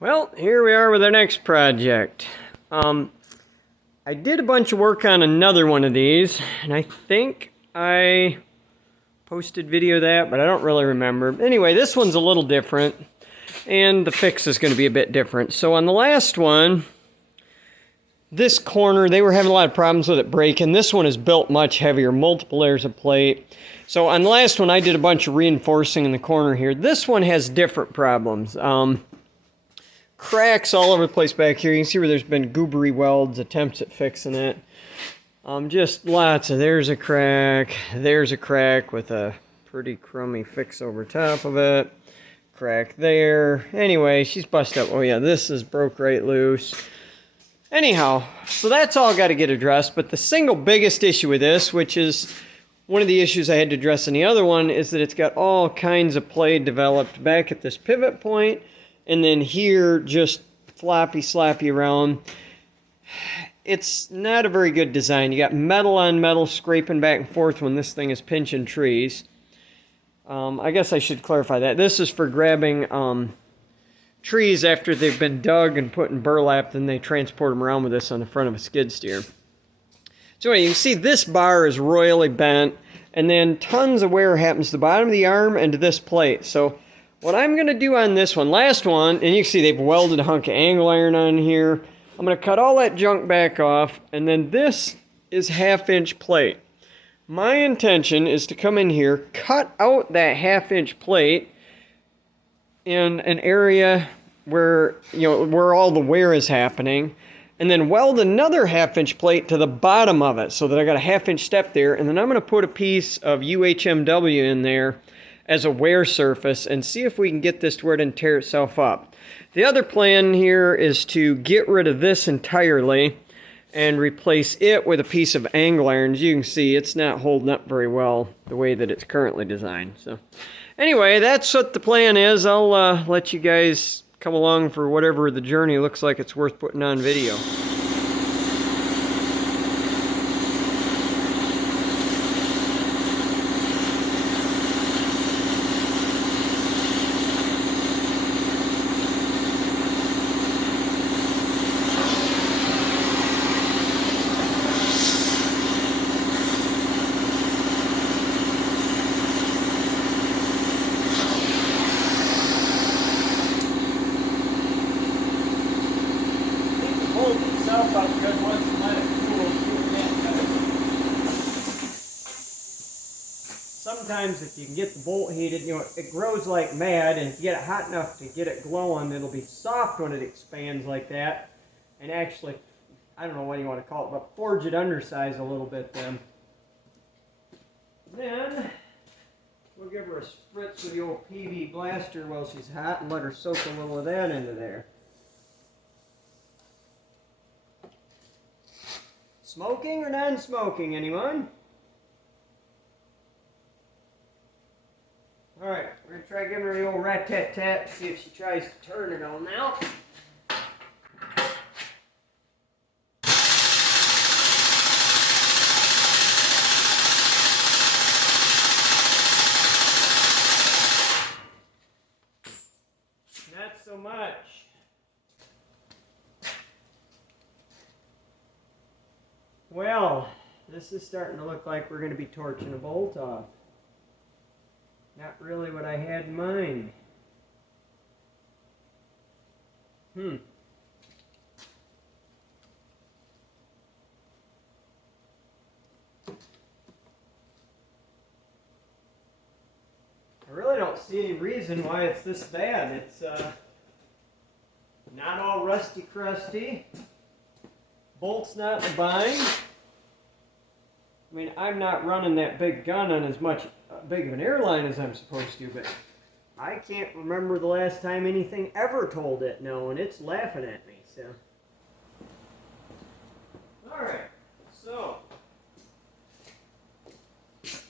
Well, here we are with our next project. I did a bunch of work on another one of these, and I think I posted video of that, but I don't really remember. Anyway, this one's a little different, and the fix is going to be a bit different. So on the last one, this corner, they were having a lot of problems with it breaking. This one is built much heavier, multiple layers of plate. So on the last one, I did a bunch of reinforcing in the corner here. This one has different problems. Cracks all over the place back here. You can see where there's been goobery welds, attempts at fixing it. Just lots of, there's a crack with a pretty crummy fix over top of it. Crack there. Anyway, she's busted up. Oh yeah, this is broke right loose. Anyhow, so that's all got to get addressed, but the single biggest issue with this, which is one of the issues I had to address in the other one, is that it's got all kinds of play developed back at this pivot point, and then here just floppy, sloppy around. It's not a very good design. You got metal on metal scraping back and forth when this thing is pinching trees. I guess I should clarify that. This is for grabbing trees after they've been dug and put in burlap, then they transport them around with this on the front of a skid steer. So anyway, you can see this bar is royally bent, and then tons of wear happens to the bottom of the arm and to this plate. So what I'm going to do on this one, last one, and you can see they've welded a hunk of angle iron on here. I'm going to cut all that junk back off, and then this is 1/2-inch plate. My intention is to come in here, cut out that 1/2-inch plate in an area where, where all the wear is happening, and then weld another 1/2-inch plate to the bottom of it so that I got a 1/2-inch step there, and then I'm going to put a piece of UHMW in there as a wear surface and see if we can get this to where it doesn't tear itself up. The other plan here is to get rid of this entirely and replace it with a piece of angle iron. As you can see, it's not holding up very well the way that it's currently designed. So anyway, that's what the plan is. I'll let you guys come along for whatever the journey looks like it's worth putting on video. Sometimes if you can get the bolt heated, it grows like mad, and if you get it hot enough to get it glowing, it'll be soft when it expands like that, and actually, I don't know what you want to call it, but forge it undersize a little bit then. Then, we'll give her a spritz with the old PV blaster while she's hot and let her soak a little of that into there. Smoking or non-smoking, anyone? Alright, we're going to try giving her the old rat-tat-tat, see if she tries to turn it on now. Not so much. Well, this is starting to look like we're going to be torching a bolt off. Not really what I had in mind. I really don't see any reason why it's this bad. It's not all rusty crusty. Bolt's not in the bind. I mean, I'm not running that big gun on as much big of an airline as I'm supposed to, but I can't remember the last time anything ever told it no, and it's laughing at me, so. Alright, so,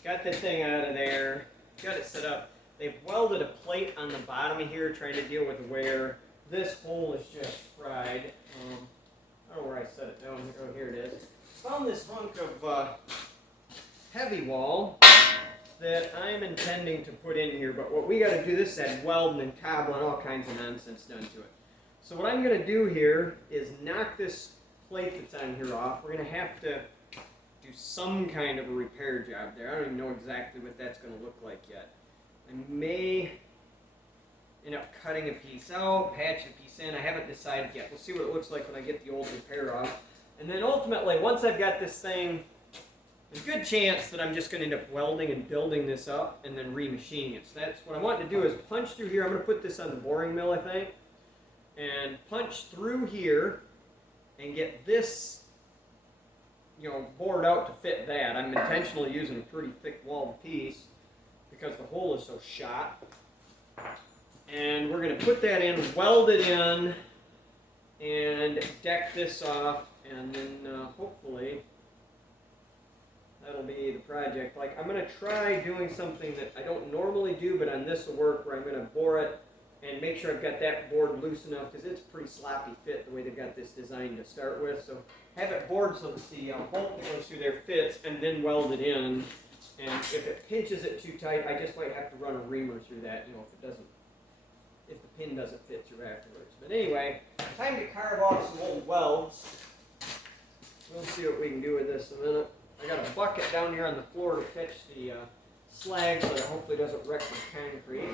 got that thing out of there, got it set up. They've welded a plate on the bottom of here trying to deal with wear. This hole is just fried. I don't know where I set it down. Oh, here it is. Found this hunk of heavy wall that I'm intending to put in here, but what we got to do, this had welding and cobbling, all kinds of nonsense done to it. So what I'm going to do here is knock this plate that's on here off. We're going to have to do some kind of a repair job there. I don't even know exactly what that's going to look like yet. I may end up cutting a piece out, patch a piece in. I haven't decided yet. We'll see what it looks like when I get the old repair off. And then ultimately, once I've got this thing, there's a good chance that I'm just going to end up welding and building this up and then remachining it. So that's what I want to do, is punch through here. I'm going to put this on the boring mill, I think, and punch through here and get this, bored out to fit that. I'm intentionally using a pretty thick walled piece because the hole is so shot. And we're going to put that in, weld it in, and deck this off, and then hopefully that'll be the project. Like, I'm going to try doing something that I don't normally do, but on this will work, where I'm going to bore it and make sure I've got that bored loose enough, because it's a pretty sloppy fit the way they've got this designed to start with. So have it bored so that the bolt that goes through there fits, and then weld it in. And if it pinches it too tight, I just might have to run a reamer through that, if the pin doesn't fit through afterwards. But anyway, time to carve off some old welds. We'll see what we can do with this in a minute. I got a bucket down here on the floor to catch the slag so that it hopefully doesn't wreck my concrete.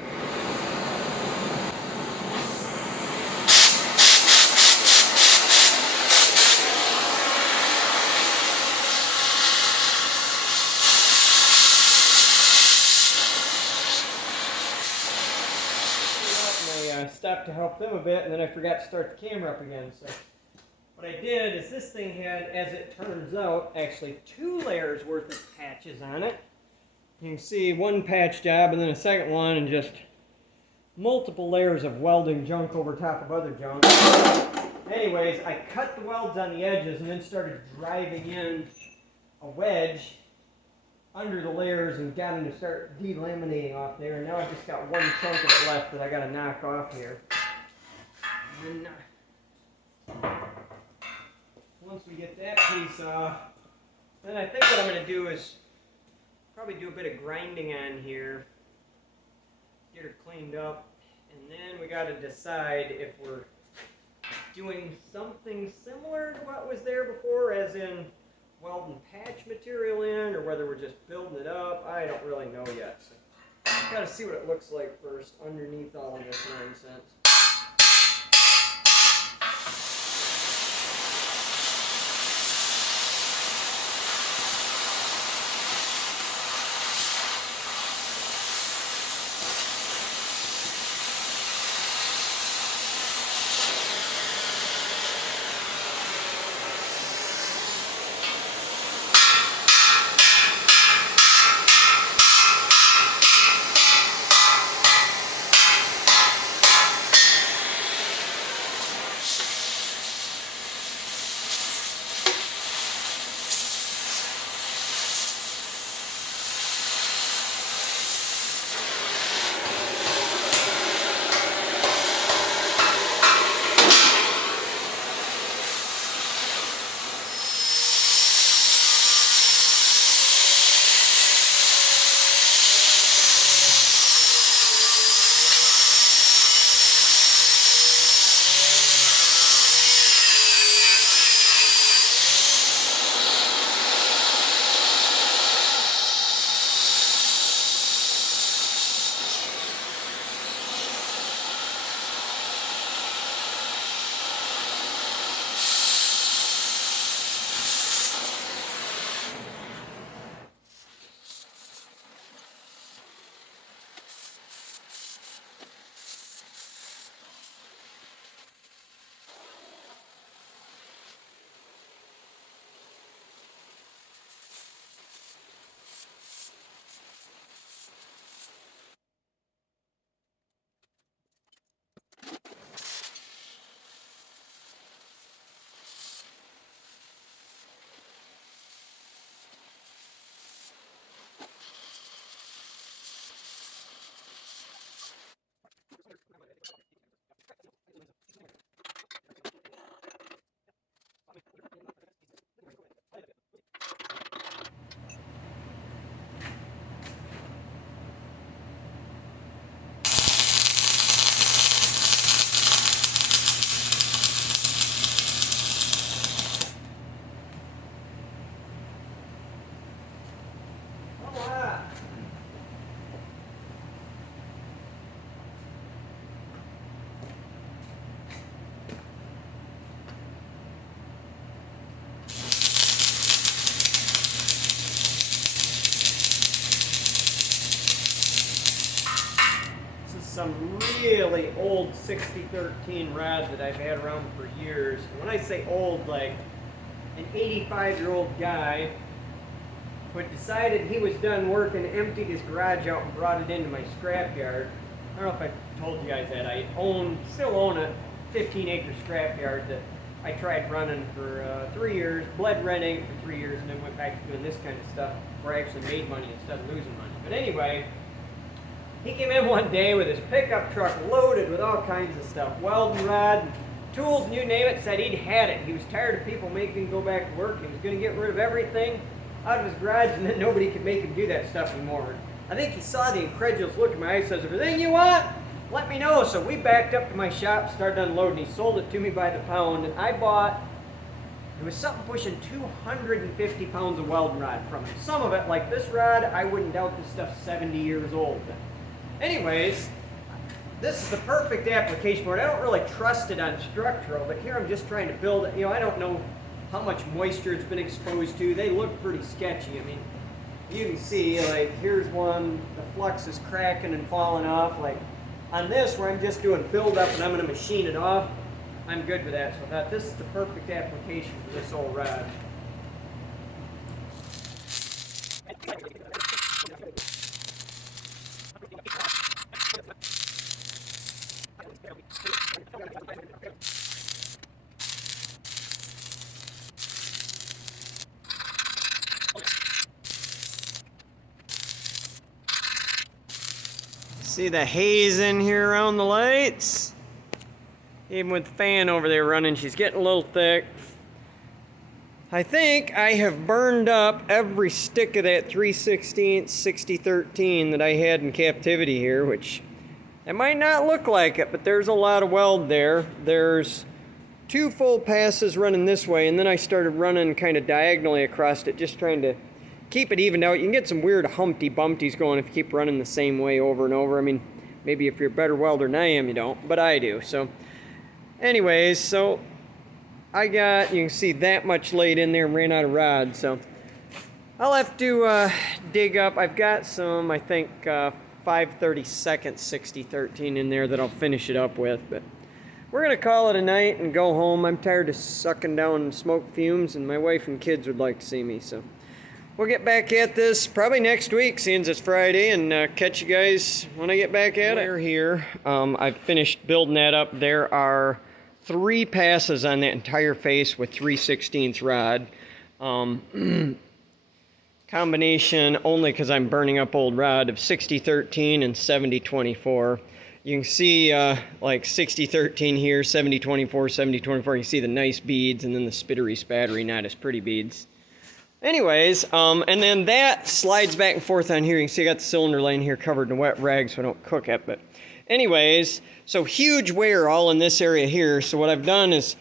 Stopped to help them a bit, and then I forgot to start the camera up again. So what I did is, this thing had, as it turns out, actually 2 layers worth of patches on it. You can see one patch job and then a second one, and just multiple layers of welding junk over top of other junk. Anyways, I cut the welds on the edges and then started driving in a wedge under the layers and got them to start delaminating off there. And now I've just got one chunk of it left that I got to knock off here. And then once we get that piece off, then I think what I'm going to do is probably do a bit of grinding on here, get her cleaned up, and then we got to decide if we're doing something similar to what was there before, as in weld and patch material in, or whether we're just building it up. I don't really know yet. So I've got to see what it looks like first underneath all of this nonsense. really old 6013 rod that I've had around for years. And when I say old, like an 85-year-old guy who had decided he was done working, emptied his garage out and brought it into my scrapyard. I don't know if I told you guys that. I still own a 15-acre scrapyard that I tried running for 3 years, bled renting for 3 years, and then went back to doing this kind of stuff where I actually made money instead of losing money. But anyway, he came in one day with his pickup truck loaded with all kinds of stuff, welding rod, tools, and you name it, said he'd had it. He was tired of people making him go back to work. He was going to get rid of everything out of his garage, and then nobody could make him do that stuff anymore. I think he saw the incredulous look in my eyes, says, everything you want, let me know. So we backed up to my shop, started unloading. He sold it to me by the pound, and I bought, it was something pushing 250 pounds of welding rod from him. Some of it, like this rod, I wouldn't doubt this stuff's 70 years old. Anyways, this is the perfect application for it. I don't really trust it on structural, but here I'm just trying to build it. You know, I don't know how much moisture it's been exposed to. They look pretty sketchy. I mean, you can see, like, here's one, the flux is cracking and falling off. Like, on this, where I'm just doing build-up and I'm going to machine it off, I'm good with that. So I thought this is the perfect application for this old rod. See the haze in here around the lights? Even with the fan over there running, she's getting a little thick. I think I have burned up every stick of that 3/16 6013 that I had in captivity here, which it might not look like it, but there's a lot of weld there. There's 2 full passes running this way, and then I started running kind of diagonally across it, just trying to keep it evened out. You can get some weird Humpty Bumpties going if you keep running the same way over and over. I mean, maybe if you're a better welder than I am, you don't, but I do. So anyways, so I got, you can see that much laid in there and ran out of rod. So I'll have to dig up. I've got some, I think, 5/32 6013 in there that I'll finish it up with. But we're going to call it a night and go home. I'm tired of sucking down smoke fumes, and my wife and kids would like to see me. So we'll get back at this probably next week, seeing as it's Friday, and catch you guys when I get back at it. We're here. I've finished building that up. There are 3 passes on that entire face with 3/16 rod. Combination, only because I'm burning up old rod, of 6013 and 7024. You can see like 6013 here, 7024, 7024. You see the nice beads, and then the spittery spattery, not as pretty beads. Anyways, and then that slides back and forth on here. You can see I got the cylinder laying here covered in wet rag so I don't cook it. But anyways, so huge wear all in this area here. So what I've done is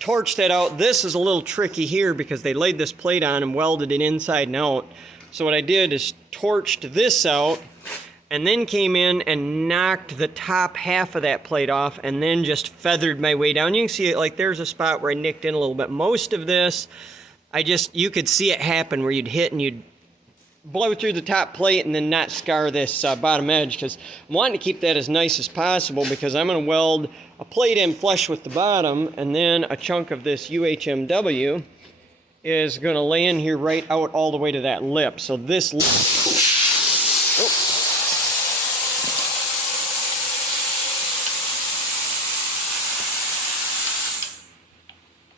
torched that out. This is a little tricky here because they laid this plate on and welded it inside and out. So what I did is torched this out and then came in and knocked the top half of that plate off and then just feathered my way down. You can see it, like there's a spot where I nicked in a little bit. Most of this, you could see it happen where you'd hit and you'd blow through the top plate and then not scar this bottom edge, because I'm wanting to keep that as nice as possible, because I'm going to weld a plate in flush with the bottom, and then a chunk of this UHMW is going to lay in here right out all the way to that lip. So this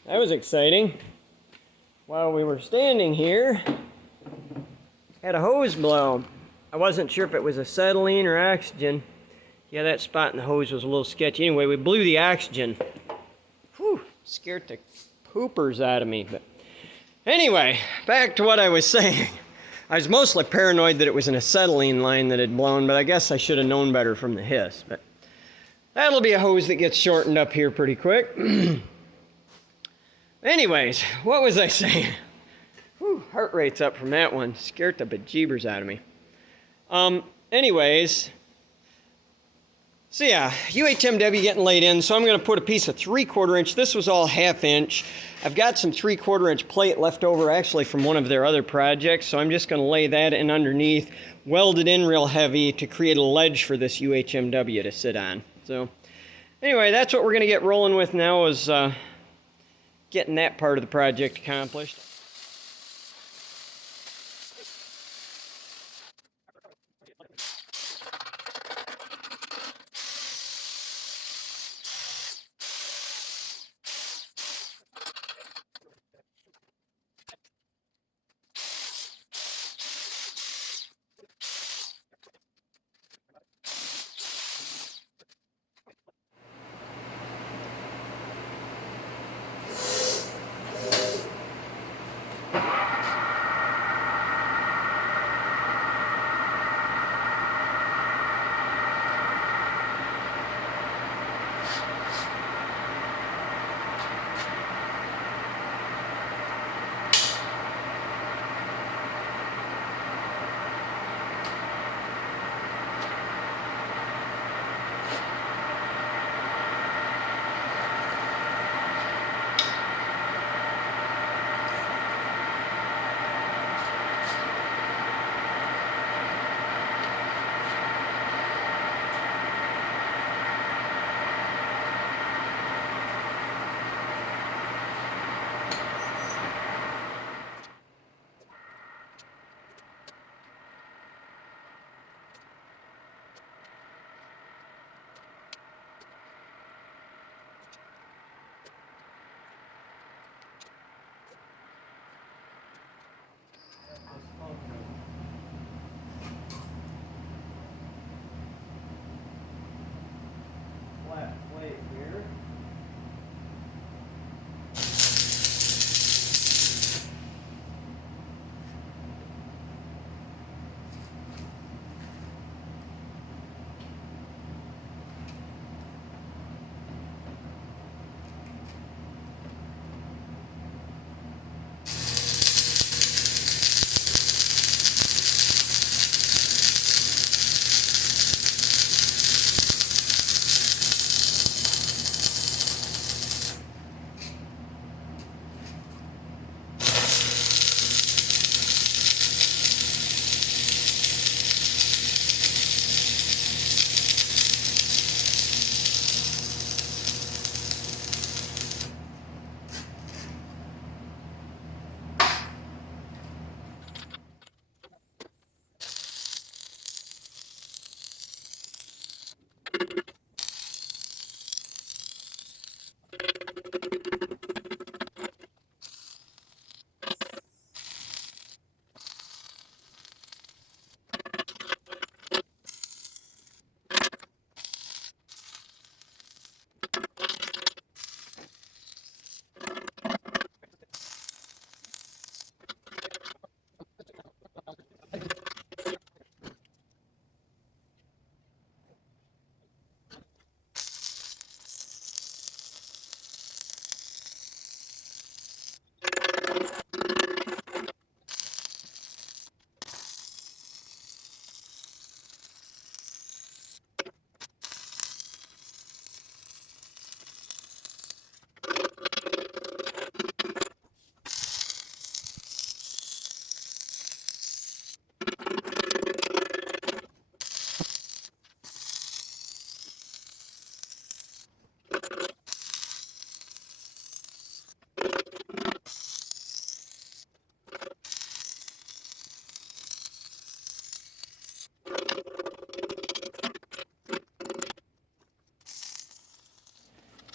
that was exciting. While we were standing here, had a hose blow. I wasn't sure if it was acetylene or oxygen. Yeah, that spot in the hose was a little sketchy. Anyway, we blew the oxygen. Whew, scared the poopers out of me. But anyway, back to what I was saying. I was mostly paranoid that it was an acetylene line that had blown, but I guess I should have known better from the hiss. But that'll be a hose that gets shortened up here pretty quick. Anyways, what was I saying? Whew, heart rate's up from that one. Scared the bejeebers out of me. Anyways, So yeah, UHMW getting laid in, so I'm going to put a piece of 3/4 inch. This was all 1/2 inch. I've got some 3/4 inch plate left over actually from one of their other projects, so I'm just going to lay that in underneath, weld it in real heavy to create a ledge for this UHMW to sit on. So anyway, that's what we're going to get rolling with now, is getting that part of the project accomplished. Flat plate here.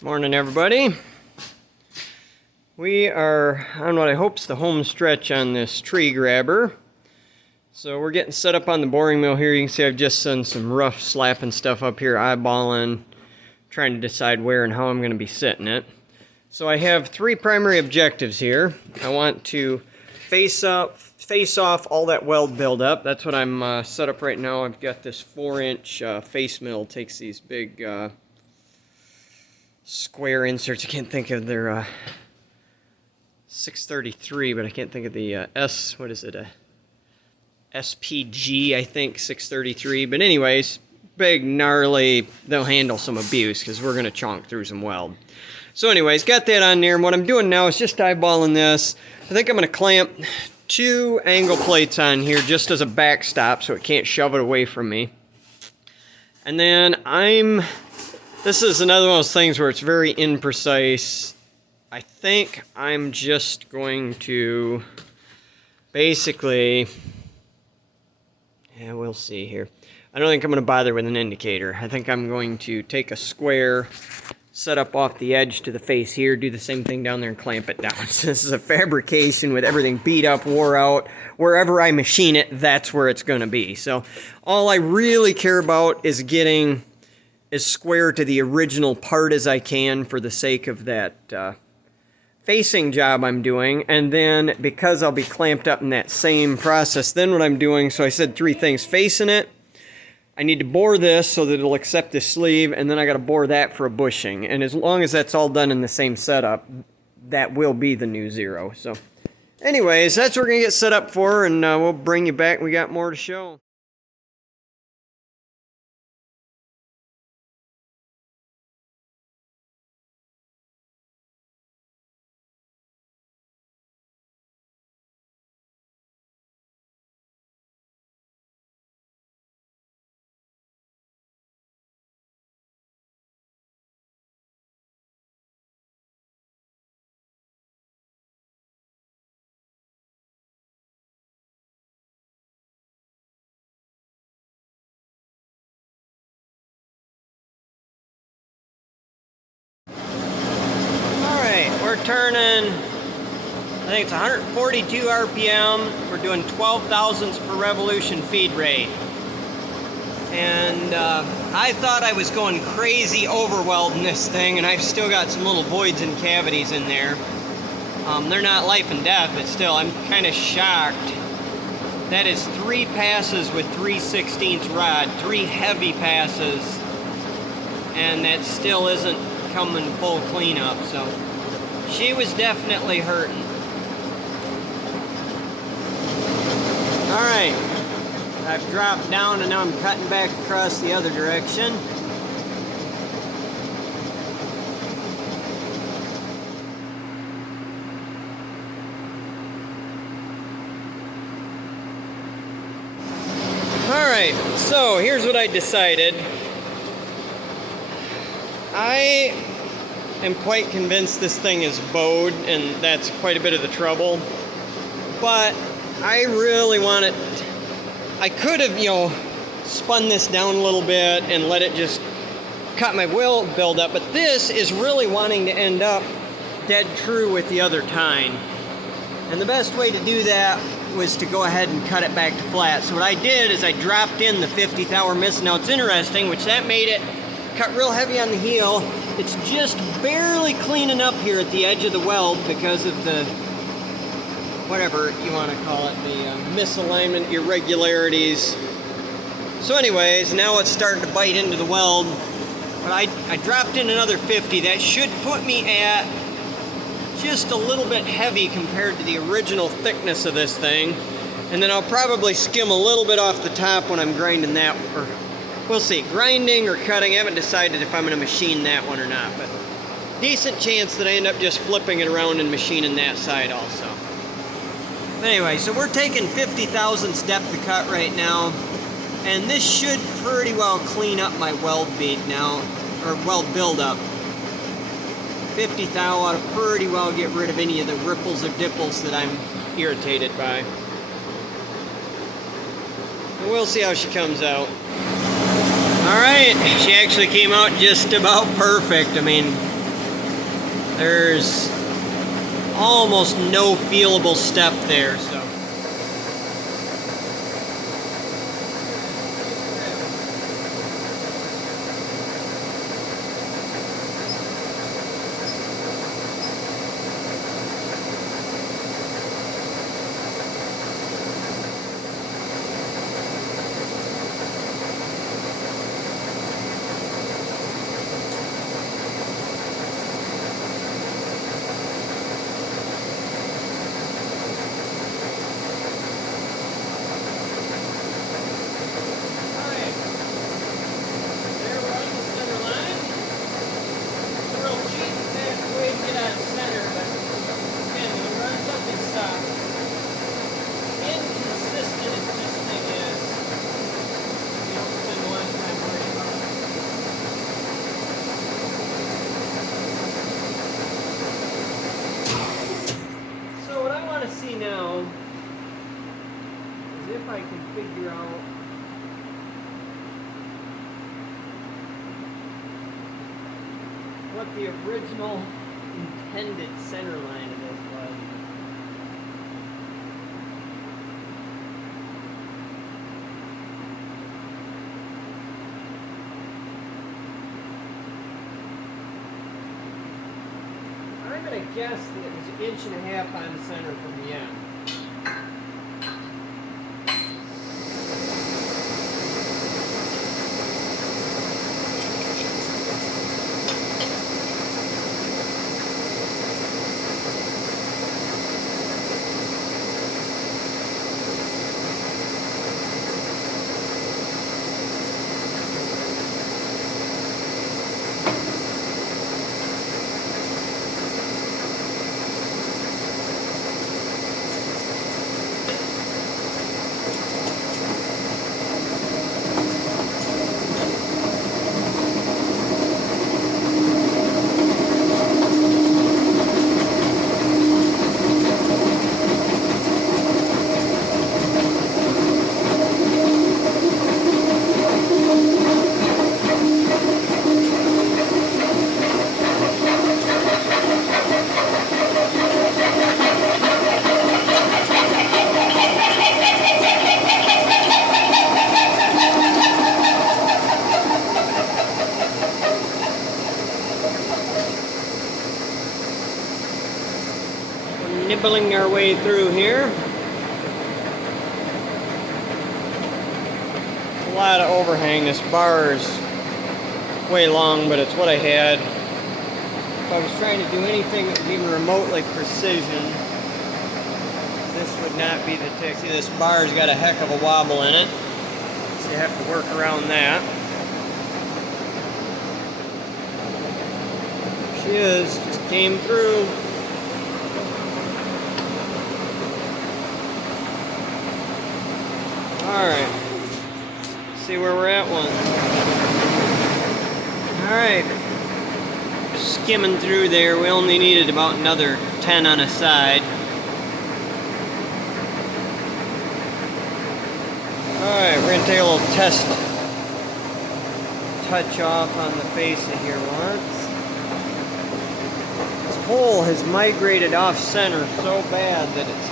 Morning, everybody. We are on what I hope is the home stretch on this tree grabber. So we're getting set up on the boring mill here. You can see I've just done some rough slapping stuff up here, eyeballing, trying to decide where and how I'm going to be sitting it. So I have 3 primary objectives here. I want to face off all that weld buildup. That's what I'm set up right now. I've got this 4-inch face mill. Takes these big square inserts. I can't think of their 633, but I can't think of the what is it? SPG, I think, 633. But anyways, big, gnarly, they'll handle some abuse because we're going to chonk through some weld. So anyways, got that on there, and what I'm doing now is just eyeballing this. I think I'm going to clamp 2 angle plates on here just as a backstop so it can't shove it away from me. And then this is another one of those things where it's very imprecise. I think I'm just going to basically, yeah, we'll see here. I don't think I'm going to bother with an indicator. I think I'm going to take a square, set up off the edge to the face here, do the same thing down there and clamp it down. So this is a fabrication with everything beat up, wore out. Wherever I machine it, that's where it's going to be. So all I really care about is getting as square to the original part as I can for the sake of that facing job I'm doing. And then because I'll be clamped up in that same process, then what I'm doing, so I said 3 things: facing it, I need to bore this so that it'll accept the sleeve, and then I got to bore that for a bushing. And as long as that's all done in the same setup, that will be the new 0. So anyways, that's what we're going to get set up for, and we'll bring you back. We got more to show. We're turning, I think it's 142 RPM. We're doing 12 thousandths per revolution feed rate. And I thought I was going crazy over welding this thing, and I've still got some little voids and cavities in there. They're not life and death, but still, I'm kind of shocked. That is 3 passes with 3/16 rod, 3 heavy passes, and that still isn't coming full cleanup, so she was definitely hurting. Alright, I've dropped down and now I'm cutting back across the other direction. Alright, so here's what I decided. I am quite convinced this thing is bowed, and that's quite a bit of the trouble. But I really want it. I could have, spun this down a little bit and let it just cut my weld build up, but this is really wanting to end up dead true with the other tine. And the best way to do that was to go ahead and cut it back to flat. So what I did is I dropped in the 50th hour miss. Now it's interesting, which that made it cut real heavy on the heel. It's just barely cleaning up here at the edge of the weld because of the, whatever you want to call it, the misalignment, irregularities. So anyways, now it's starting to bite into the weld. But I dropped in another 50. That should put me at just a little bit heavy compared to the original thickness of this thing. And then I'll probably skim a little bit off the top when I'm grinding that, or we'll see, grinding or cutting. I haven't decided if I'm going to machine that one or not, but decent chance that I end up just flipping it around and machining that side also. But anyway, so we're taking 50 thousandths depth of cut right now, and this should pretty well clean up my weld bead now, or weld buildup. 50 thou ought to pretty well get rid of any of the ripples or dipples that I'm irritated by. And we'll see how she comes out. Alright, she actually came out just about perfect. I mean, there's almost no feelable step there, so. I can figure out what the original intended center line of this was. I'm going to guess that it was 1.5 inches on center from the end. Nibbling our way through here. A lot of overhang. This bar is way long, but it's what I had. If I was trying to do anything that was even remotely precision, this would not be the tick. See, this bar's got a heck of a wobble in it, so you have to work around that. There she is, just came through. Alright, see where we're at one. Alright, skimming through there. We only needed about another 10 on a side. Alright, we're going to take a little test touch off on the face of here once. This hole has migrated off center so bad that it's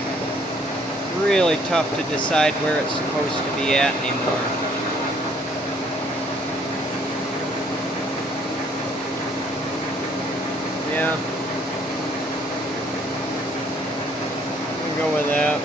really tough to decide where it's supposed to be at anymore. Yeah. We'll go with that.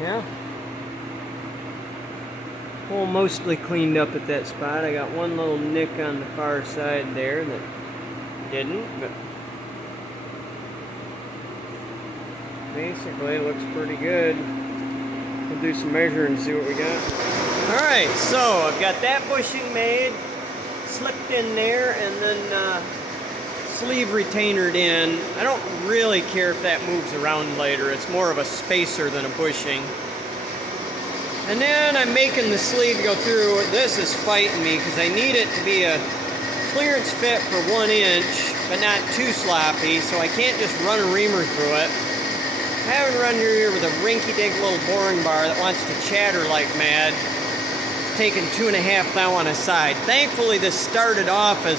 Yeah. Hole mostly cleaned up at that spot. I got one little nick on the far side there that didn't, but basically it looks pretty good. We'll do some measuring and see what we got. Alright, so I've got that bushing made, slipped in there, and then sleeve retainered in. I don't really care if that moves around later. It's more of a spacer than a bushing. And then I'm making the sleeve go through. This is fighting me because I need it to be a clearance fit for 1 inch, but not too sloppy, so I can't just run a reamer through it. I haven't run here with a rinky-dink little boring bar that wants to chatter like mad, taking 2.5 thou on a side. Thankfully, this started off as,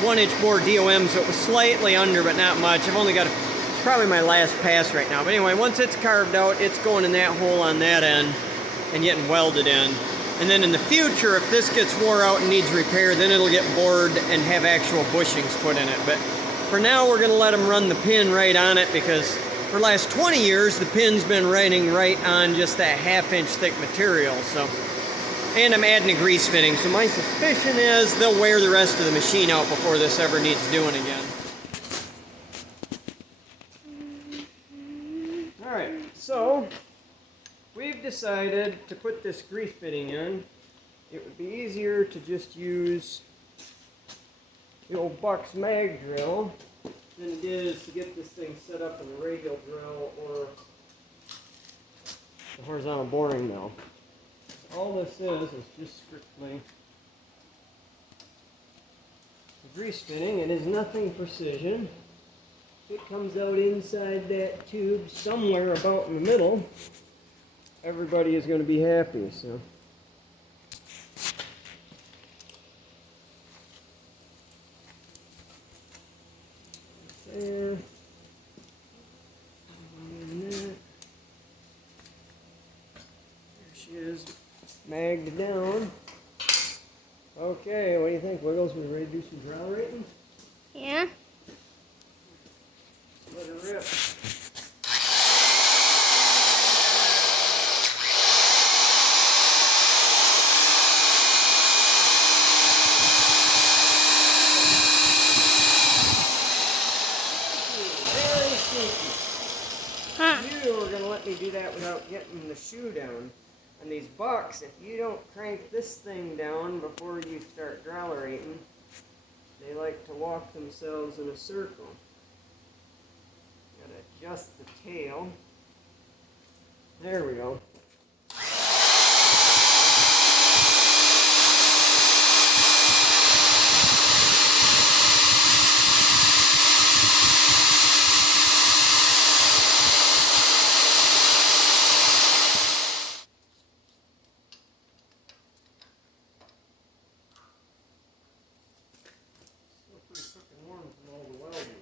1 inch bore DOM, so it was slightly under, but not much. I've only got probably my last pass right now. But anyway, once it's carved out, it's going in that hole on that end and getting welded in. And then in the future, if this gets wore out and needs repair, then it'll get bored and have actual bushings put in it. But for now, we're going to let them run the pin right on it because for the last 20 years, the pin's been riding right on just that 1/2 inch thick material. So, and I'm adding a grease fitting. So my suspicion is they'll wear the rest of the machine out before this ever needs doing again. All right, so we've decided to put this grease fitting in. It would be easier to just use the old Buck's mag drill than it is to get this thing set up in a radial drill or the horizontal boring mill. All this is just strictly grease fitting. It is nothing precision. It comes out inside that tube somewhere about in the middle. Everybody is going to be happy. So. There. And there she is, magged down. Okay, what do you think, Wiggles? We ready to do some drawel rating? Yeah. Let her rip. Very sneaky. Huh. You are going to let me do that without getting the shoe down. And these Bucks, if you don't crank this thing down before you start drawel rating, they like to walk themselves in a circle. Gotta adjust the tail. There we go. Still pretty fucking warm from all the welding.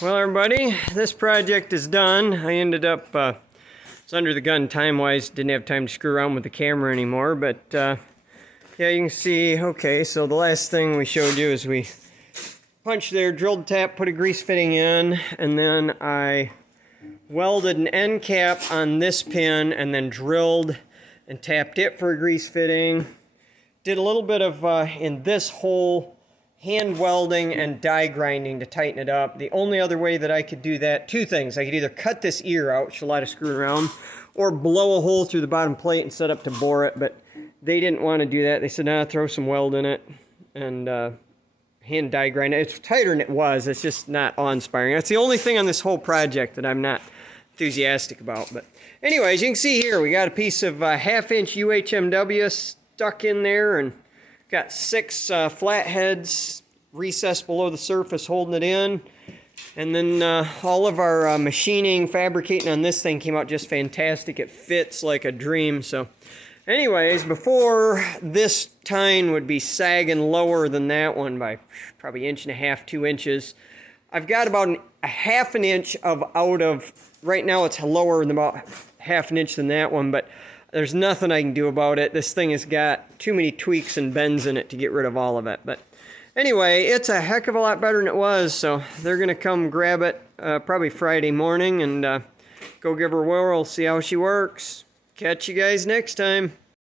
Well, everybody, this project is done. I ended up, it's under the gun time-wise, didn't have time to screw around with the camera anymore, but yeah, you can see, okay, so the last thing we showed you is we punched there, drilled the tap, put a grease fitting in, and then I welded an end cap on this pin and then drilled and tapped it for a grease fitting. Did a little bit of, in this hole, hand welding and die grinding to tighten it up. The only other way that I could do that, two things. I could either cut this ear out, which is a lot of screwing around, or blow a hole through the bottom plate and set up to bore it, but they didn't want to do that. They said, nah, throw some weld in it and hand die grind it. It's tighter than it was. It's just not awe-inspiring. That's the only thing on this whole project that I'm not enthusiastic about. But anyways, you can see here, we got a piece of 1/2 inch UHMW stuck in there, and got 6 flatheads recessed below the surface holding it in. And then all of our machining, fabricating on this thing came out just fantastic. It fits like a dream. So anyways, before this tine would be sagging lower than that one by probably 1.5 inches, 2 inches, I've got about a 1/2 inch of out of, right now it's lower than about 1/2 inch than that one, but there's nothing I can do about it. This thing has got too many tweaks and bends in it to get rid of all of it. But anyway, it's a heck of a lot better than it was. So they're going to come grab it probably Friday morning and Go give her a whirl, see how she works. Catch you guys next time.